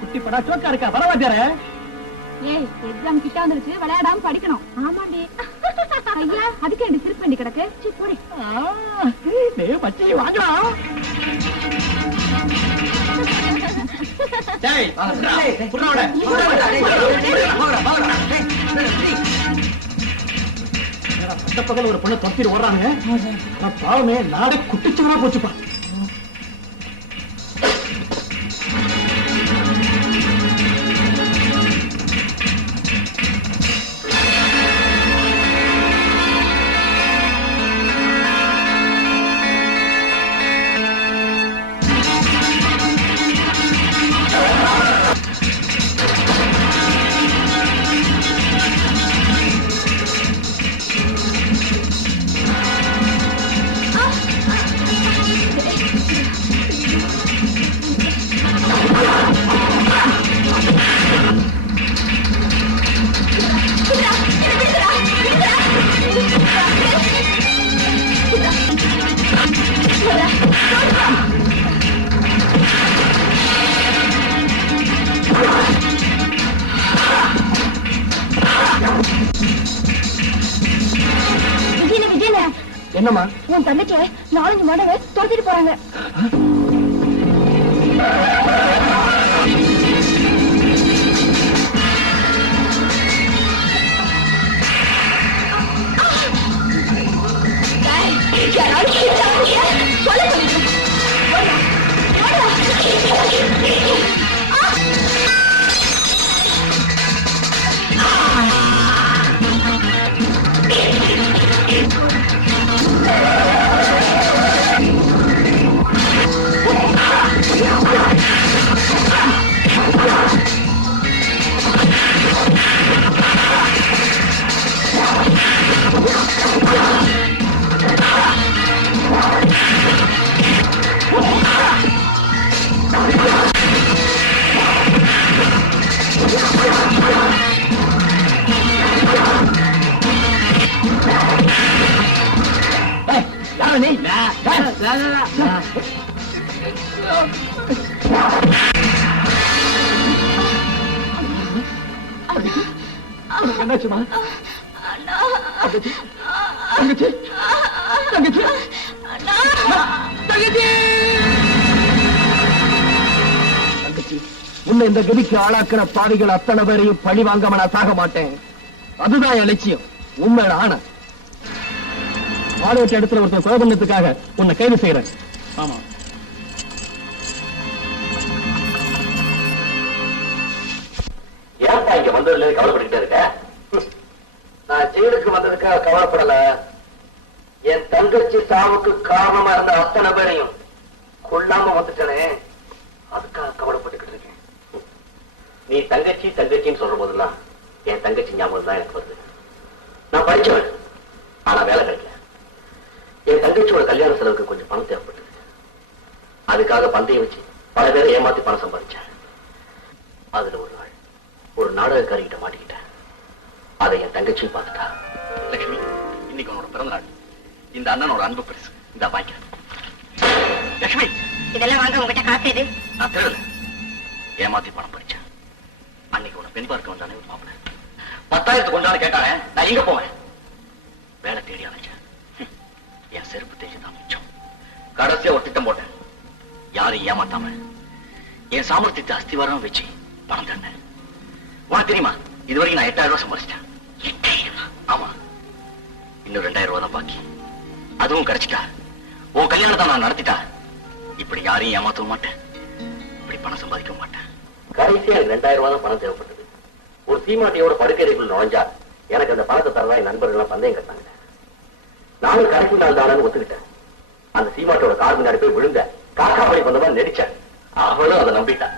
குட்டி படா சோக்கா இருக்கா வரவாத்தியார. ஏய் எக்ஸாம் கிட்ட வந்துருச்சு, விளையாடாம படிக்கணும். ஆமாண்டி. ஐயா அதுக்கு என்ன சிரிப்பண்டி கிடக்கு. சீ போடி. டேய் பச்சை வாங்கலாம். டேய் புறோட அந்த பக்கத்துல ஒரு பொண்ணை தொத்திட்டு ஓடுறாங்க. பாவமே நாடு குட்டிச்சுவா போச்சுப்பா. என்னம்மா? உன் தங்கச்சியை 4 மடங்கு துரத்திட்டு போறாங்க. என்னாச்சுமா? தங்கச்சி தங்கச்சி தங்கச்சி தங்கச்சி தங்கச்சி உன்னை இந்த கதிக்கு ஆளாக்குற பாவிகள் அத்தனை பேரையும் பழி வாங்காம நான் சாக மாட்டேன். அதுதான் என் லட்சியம். உண்மையில ஆன ஆளுவற்ற இடத்துல ஒருத்தன் கொலை பண்ணதுக்காக உன்னை கைது செய்யறேன். ஆமா ஏன்ப்பா இங்க வந்ததுல கவலைப்பட்டுட்டே இருக்க? நான் ஜெயிலுக்கு வந்ததுக்காக கவலைப்படல. என் தங்கச்சி சாவுக்கு காரணமா இருந்த அத்தனை பேரையும் கொல்லாம வந்துட்டனே, அதுக்காக கவலைப்பட்டுக்கிட்டு இருக்கேன். நீ தங்கச்சி தங்கச்சின்னு சொல்ற போதெல்லாம் என் தங்கச்சி ஞாபகம் தான் எனக்கு வருது. நான் படிச்சவன், ஆனா வேலை கிடைக்கல. என் தங்கச்சியோட கல்யாண செலவுக்கு கொஞ்சம் பணம் தேவைப்பட்டது. அதுக்காக பந்தயம் வச்சு பல பேரை ஏமாத்தி பணம் சம்பாதிச்சேன். அதுல ஒரு நாள் ஒரு நாடகக்காரிகிட்ட மாட்டிக்கிட்டேன். அதை என் தங்கச்சியும் பார்த்துட்டா. லட்சுமி, இன்னைக்கு உன்னோட பிறந்த நாள். இந்த அண்ணனோட அன்பு பரிசு இந்த வாங்கிக்கிறேன். லட்சுமி, இதெல்லாம் வாங்க உங்ககிட்ட காசு எது? நான் தெரியல, ஏமாத்தி பணம் படிச்சேன். அன்னைக்கு உன்னை பெண் பார்க்க வந்தானே ஒரு மாப்பிள்ள 10,000 கொண்டான்னு கேட்டானே, நான் எங்க போவேன்? வேலை தேடி அலைஞ்சேன். என் செருப்பு தேடி தான் மிச்சம். கடைசியா ஒரு திட்டம் போட்டேன். யாரையும் ஏமாத்தாம என் சாமர்த்தியத்தை அஸ்திவாரம் வச்சு பணம் தந்தேன். உனக்கு தெரியுமா, இதுவரைக்கும் நான் 8,000 ரூபாய் சம்பாதிச்சிட்டேன். 8,000? ஆமா, இன்னும் 2,000 ரூபாய் தான் பாக்கி. அதுவும் கிடைச்சிட்டா உன் கல்யாணத்தை நான் நடத்திட்டா இப்படி யாரையும் ஏமாத்தவும் மாட்டேன், இப்படி பணம் சம்பாதிக்கவும் மாட்டேன். கடைசியா எனக்கு 2,000 ரூபாய் தான் பணம் தேவைப்பட்டது. ஒரு சீமாட்டியோட படுக்கைக்குள் நுழைஞ்சா எனக்கு அந்த பணத்தை தரதான் என் நண்பர்கள் பந்தயம் கட்டாங்க. நானும் கடைசி நாள் தானு ஒத்துக்கிட்டேன். அந்த சீமாட்டோட கார் முன்னாடி போய் விழுந்த காக்கா படி வந்த மாதிரி நடிச்சேன். அவளும் அதை நம்பிட்டான்.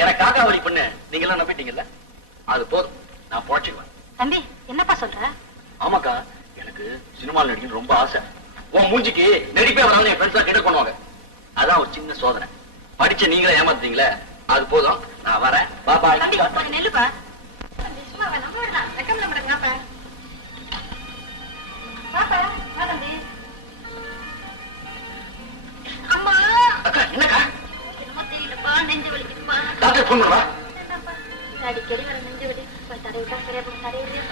எனக்கு காக்கா வழி பண்ணு நீங்க எல்லாம் நம்பிட்டீங்கல்ல, அது போதும், நான் பொழைச்சுக்குவேன். தம்பி என்னப்பா சொல்ற? ஆமாக்கா, எனக்கு சினிமாவில் நடிக்கணும் ரொம்ப ஆசை. உன் மூஞ்சிக்கு நடிப்பே வராமல் என் ஃப்ரெண்ட்ஸ் கிட்ட கொண்டு வாங்க. அதான் ஒரு சின்ன சோதனை. படிச்ச நீங்களே ஏமாத்தீங்களே, அது போதும், நான் வரேன். பாப்பா நெல்லுப்பா. யாருக்கு போன் பண்ணுவா? அடிக்கடி வர நெஞ்சு விடு தடை விட்டா சரியா போகும் தடை இல்லையா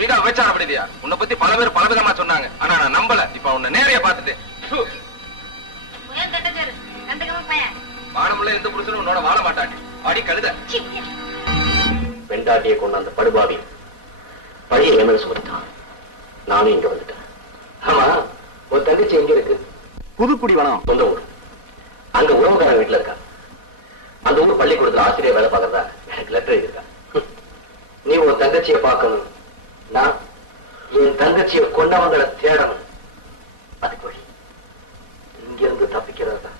வீடா விபச்சாரம் பண்ணிட்டியா? உன்னை பத்தி பல பேர் பல விதமா சொன்னாங்க. ஆனா நான் நம்பல. இப்ப உன்னை நேரைய பார்த்துட்டேன். வானமுள்ள எந்த புருஷனும் உன்னோட வாழ மாட்டாண்டி. அடி கழுத. பெண்டாட்டியை கொண்டு அந்த படுபாவி பழைய ஏமல சுமத்தான். நானும் இங்க வந்துட்டேன். ஆமா, ஒரு தங்கச்சி எங்க இருக்கு? புதுக்குடி வேணும். சொந்த ஊர். அங்க உறவுக்காரன் வீட்டுல இருக்கா. அந்த ஊர் பள்ளிக்கூடத்துல ஆசிரியர் வேலை பார்க்கறதா எனக்கு லெட்டர் எழுதிருக்கா. நீ உன் தங்கச்சியை பார்க்கணும். நான் என் தங்கச்சியை கொண்டவங்களை தேடணும். அதுக்கு வழி இங்கிருந்து தப்பிக்கிறது தான்.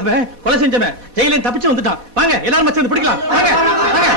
அவன் கொலை செஞ்சவன் ஜெயிலையும் தப்பிச்சு வந்துட்டான். வாங்க எல்லாரும் மச்சந்து பிடிக்கலாம். வாங்க வாங்க.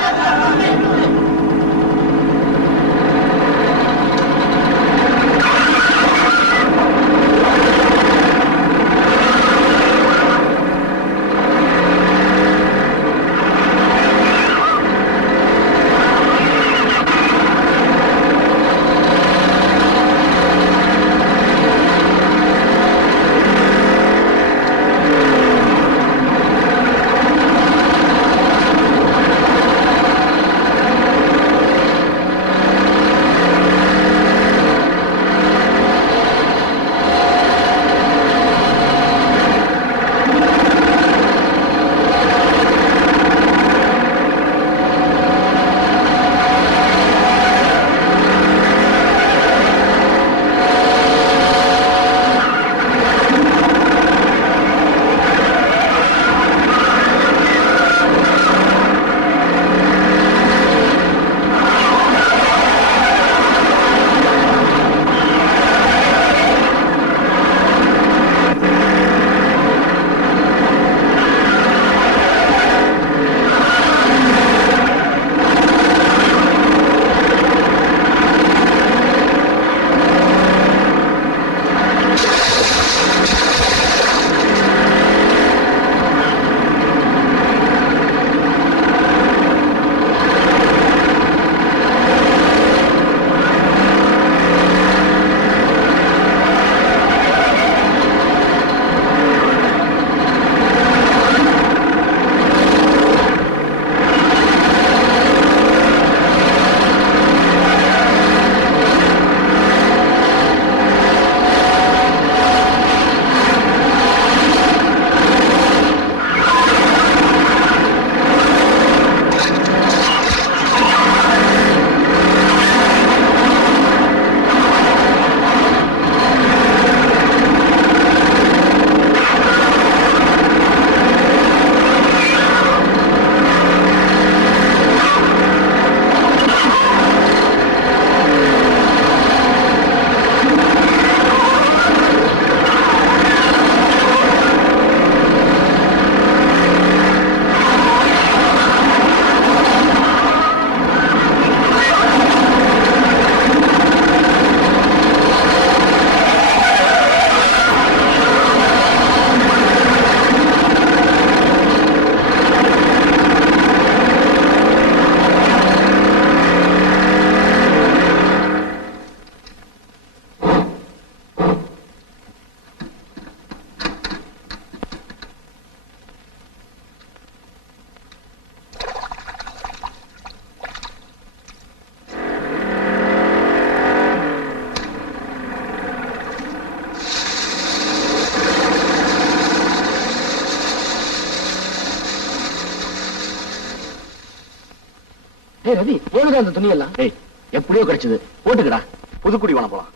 ஏய் ரவி, ஏதுடா அந்த துணி எல்லாம்? ஏய், எப்படியோ கிடைச்சது, போட்டுக்கடா. புதுக்குடிவனம் போலாம்.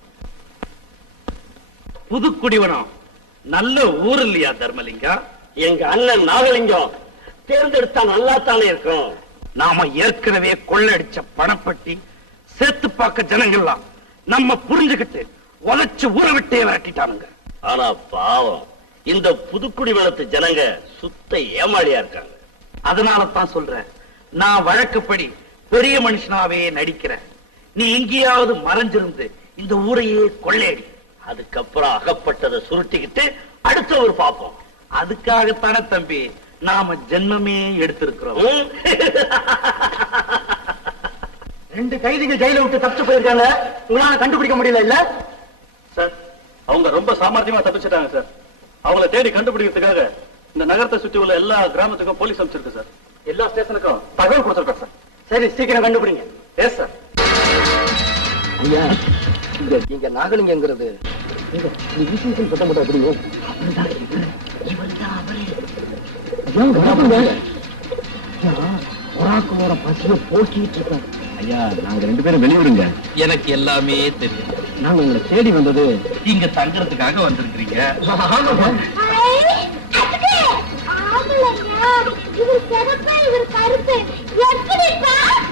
புதுக்குடிவனம் நல்ல ஊர் இல்லையா தர்மலிங்கம்? எங்க அண்ணன் நாகலிங்கம் தேர்ந்தெடுத்தா நல்லா தானே இருக்கும். நாம ஏற்கனவே கொள்ளடிச்ச பணப்பட்டி சேர்த்து பார்க்க ஜனங்கள்லாம் நம்ம புரிஞ்சுக்கிட்டு உழைச்சு ஊற விட்டே விரட்டிட்டானுங்க. ஆனா பாவம் இந்த புதுக்குடிவனத்து ஜனங்க சுத்த ஏமாளியா இருக்காங்க. அதனால தான் சொல்றேன், நான் வழக்கப்படி பெரிய மனுஷனாவே நடிக்கிறேன். நீ எங்கேயாவது மறைஞ்சிருந்து இந்த ஊரையே கொள்ளையடி. அதுக்கப்புறம் அகப்பட்டதை சுருட்டிக்கிட்டு அடுத்த ஒரு பாப்போம். அதுக்காகத்தானே தம்பி நாம ஜென்மமே எடுத்திருக்கிறோம். 2 கைதிகள் ஜெயில விட்டு தப்பிச்சு போயிருக்காங்க. உங்களால கண்டுபிடிக்க முடியல இல்ல சார்? அவங்க ரொம்ப சாமர்த்தியமா தப்பிச்சிட்டாங்க சார். அவங்கள தேடி கண்டுபிடிக்கிறதுக்காக இந்த நகரத்தை சுற்றி உள்ள எல்லா கிராமத்துக்கும் போலீஸ் அமைச்சிருக்கு சார். எல்லா ஸ்டேஷனுக்கும் தகவல் கொடுத்துருக்கோம் சார். சரி, சீக்கிரம் கண்டுபிடிங்க. Yes sir. ஐயா, இங்க நாகலிங்கங்கிறது சத்தம் போட்டு அப்படியே பசிய போக்கிட்டு இருக்காங்க. ஐயா, நாங்க 2 பேரும் வெளியூருங்க. எனக்கு எல்லாமே தெரியும். நாங்க உங்களை தேடி வந்தது இங்க தங்கறதுக்காக வந்திருக்கிறீங்க.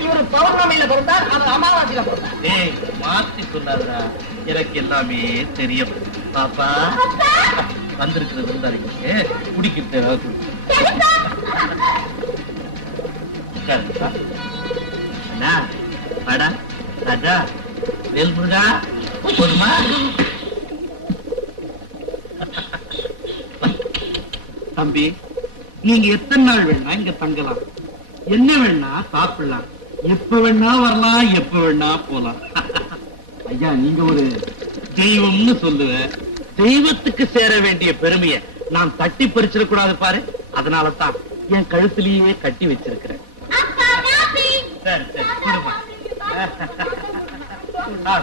இவர் பௌர்ணமியில பிறந்தா, அவர் அமாவாசையில பிறந்தா. ஏய், மாத்தி சொல்லாதடா, எனக்கு எல்லாமே தெரியும். பாப்பா வந்திருக்கிற விருந்தாளிக்கு குடிக்கிட்டு அண்ணா வாடா ராஜா, வேல்முருகா போதுமா? தம்பி, நீங்க எத்தனை நாள் வேணா இங்க தங்கலாம், என்ன வேணா சாப்பிடலாம், எப்ப வேணா வரலாம், எப்ப வேணா போலாம். ஐயா, நீங்க ஒரு தெய்வம்னு சொல்லுவேன். தெய்வத்துக்கு சேர வேண்டிய பெருமையை நான் தட்டி பறிச்சிடக்கூடாது பாரு. அதனாலதான் என் கழுத்திலேயே கட்டி வச்சிருக்கிறேன். சரி சரி, கொடுமா. கொடுமா.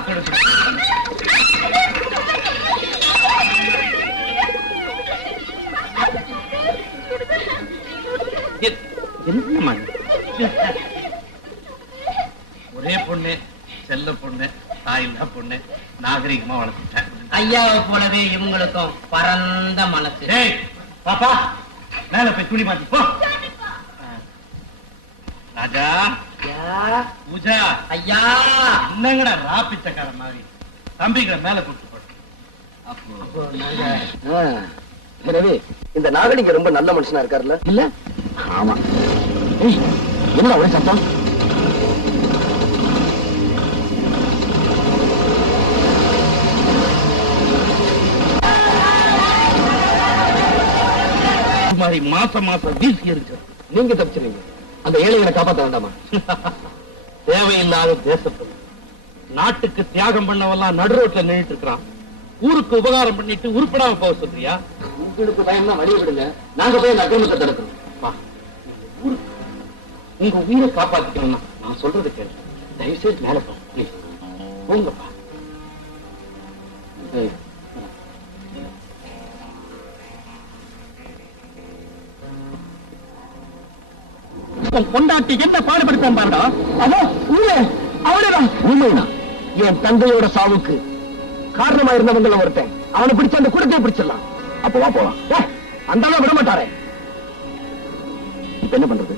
என்னம்மா ஒரே பொண்ணு, செல்ல பொண்ணு, தாயில்லா பொண்ணு, நாகரிகமா வளர்த்துட்டேன். ஐயாவை போலவே இவங்களுக்கும் பரந்த மனசு. ஏய் பாப்பா, மேல போய் துணி மாத்தி போ. ராஜா, பூஜா, ஐயா என்னங்கடா ராப்பிச்சக்கார மாதிரி தம்பிகளை மேல கூட்டு போட்டு. ரவி, இந்த நாகலிங்க ரொம்ப நல்ல மனுஷனா இருக்காருல்ல? இல்ல? ஆமா. ஏய், என்ன ஒரே சத்தம்? மாதிரி மாசம் மாசம் வீசி இருக்கு. நீங்க தப்பிச்சிருங்க, அந்த ஏழைகளை காப்பாற்ற வேண்டாமா? தேவையில்லாத தேசத்துல நாட்டுக்கு தியாகம் பண்ணவெல்லாம் நடு ரோட்ல நின்றுட்டு இருக்கிறான். ஊருக்கு உபகாரம் பண்ணிட்டு உருப்படாம போக சொல்றியா? உங்களுக்கு பயம்னா வழியை விடுங்க, நாங்க போய் நகரத்தை தடுக்கிறோம். உங்க உயிரை காப்பாத்திக்கணும்னா நான் சொல்றது கேளு. தயவு செய்து மேல போ, ப்ளீஸ் போங்கப்பா. பொண்டாட்டி என்ன பாடுபடுத்தான் பாருடா. அதான் அவளேதான் உண்மைனா என் தந்தையோட சாவுக்கு காரணமா இருந்தவங்கள ஒருத்தன். அவனை பிடிச்ச அந்த குடத்தை பிடிச்சிடலாம். அப்ப வா போலாம். அந்த அளவு விட மாட்டாரே. இப்ப என்ன பண்றது?